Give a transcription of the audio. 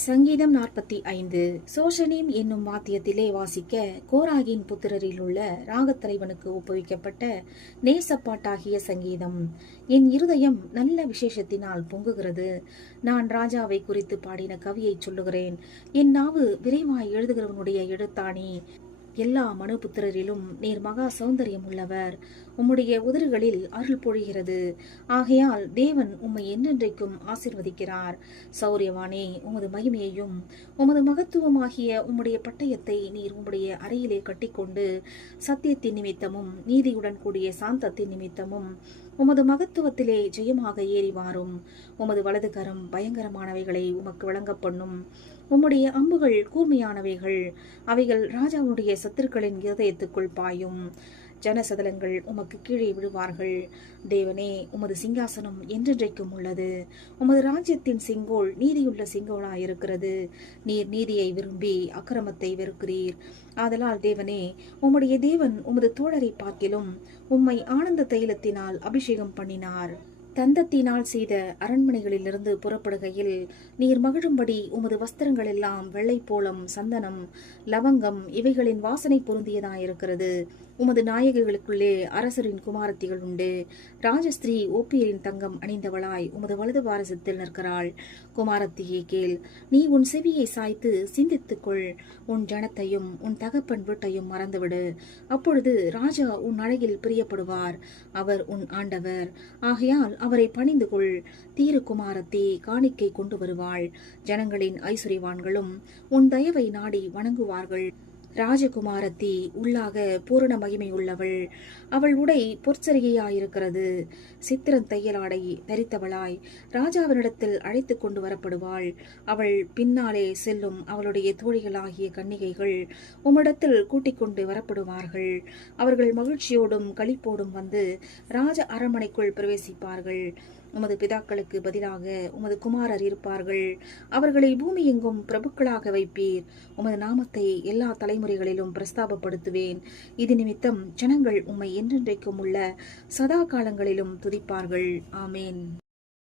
சங்கீதம் 45. சோஷனீம் என்னும் வாத்தியத்திலே வாசிக்க கோராகின் புத்திரரில் உள்ள ராகத்தலைவனுக்கு ஒப்புவிக்கப்பட்ட நேசப்பாட்டாகிய சங்கீதம். என் இருதயம் நல்ல விசேஷத்தினால் பொங்குகிறது. நான் ராஜாவை குறித்து பாடின கவியைச் சொல்லுகிறேன். என் நாவு விரைவாய் எழுதுகிறவனுடைய எழுத்தாணி. எல்லா மனுபுத்திரரிலும் நீர் மகா சௌந்தரியம் உள்ளவர். உம்முடைய உதடுகளில் அருள் பொழிகிறது. ஆகையால் தேவன் உம்மை என்றென்றைக்கும் ஆசீர்வதிக்கிறார். சௌரியவானே, உமது மகிமையையும் உமது மகத்துவமாகிய உம்முடைய பட்டயத்தை நீர் உம்முடைய அறையிலே கட்டிக்கொண்டு சத்தியத்தின் நிமித்தமும் நீதியுடன் கூடிய சாந்தத்தின் நிமித்தமும் உமது மகத்துவத்திலே ஜெயமாக ஏறி வாரும். உமது வலது கரம் பயங்கரமானவைகளை உமக்கு வழங்க பண்ணும். உம்முடைய அம்புகள் கூர்மையானவைகள். அவைகள் ராஜாவுடைய சத்துருக்களின் இருதயத்துக்குள் பாயும். ஜனசதலங்கள் உமக்கு கீழே விழுவார்கள். தேவனே, உமது சிங்காசனம் என்றென்றைக்கும் உள்ளது. உமது ராஜ்யத்தின் செங்கோல் நீதியுள்ள செங்கோலாயிருக்கிறது. நீர் நீதியை விரும்பி அக்கிரமத்தை வெறுக்கிறீர். ஆதலால் தேவனே, உம்முடைய தேவன் உமது தோழரை பார்க்கிலும் உம்மை ஆனந்த தைலத்தினால் அபிஷேகம் பண்ணினார். தந்தத்தினால் செய்த அரண்மனைகளிலிருந்து புறப்படுகையில் நீர் மகிழும்படி உமது வஸ்திரங்கள் எல்லாம் வெள்ளை போலம், சந்தனம், லவங்கம் இவைகளின் வாசனை பொருந்தியதாயிருக்கிறது. உமது நாயகிகளுக்குள்ளே அரசரின் குமாரத்திகள் உண்டு. ராஜஸ்திரீ ஓப்பியரின் தங்கம் அணிந்தவளாய் உமது வலது பாரசத்தில் நிற்கிறாள். குமாரத்தியே கேள், நீ உன் செவியை சாய்த்து சிந்தித்துக்கொள். உன் ஜனத்தையும் உன் தகப்பன் வீட்டையும் மறந்துவிடு. அப்பொழுது ராஜா உன் அழகில் பிரியப்படுவார். அவர் உன் ஆண்டவர். ஆகையால் அவரை பணிந்து கொள். தீரு குமாரத்தி காணிக்கை கொண்டு வருவாள். ஜனங்களின் ஐஸ்வர்யவான்களும் உன் தயவை நாடி வணங்குவார்கள். ராஜகுமாரத்தி உள்ளாக பூரண மகிமை உள்ளவள். அவள் உடை பொற்சரிகையாயிருக்கிறது. சித்திரன் தையலாடை தரித்தவளாய் ராஜாவினிடத்தில் அழைத்து கொண்டு வரப்படுவாள். அவள் பின்னாலே செல்லும் அவளுடைய தோழிகளாகிய கன்னிகைகள் உம்மிடத்தில் கூட்டிக் கொண்டு வரப்படுவார்கள். அவர்கள் மகிழ்ச்சியோடும் களிப்போடும் வந்து ராஜ அரண்மனைக்குள் பிரவேசிப்பார்கள். உமது பிதாக்களுக்கு பதிலாக உமது குமாரர் இருப்பார்கள். அவர்களை பூமி எங்கும் பிரபுக்களாக வைப்பீர். உமது நாமத்தை எல்லா தலைமுறைகளிலும் பிரஸ்தாபப்படுத்துவேன். இது நிமித்தம் ஜனங்கள் உம்மை என்றென்றைக்கும் உள்ள சதா காலங்களிலும் துதிப்பார்கள். ஆமேன்.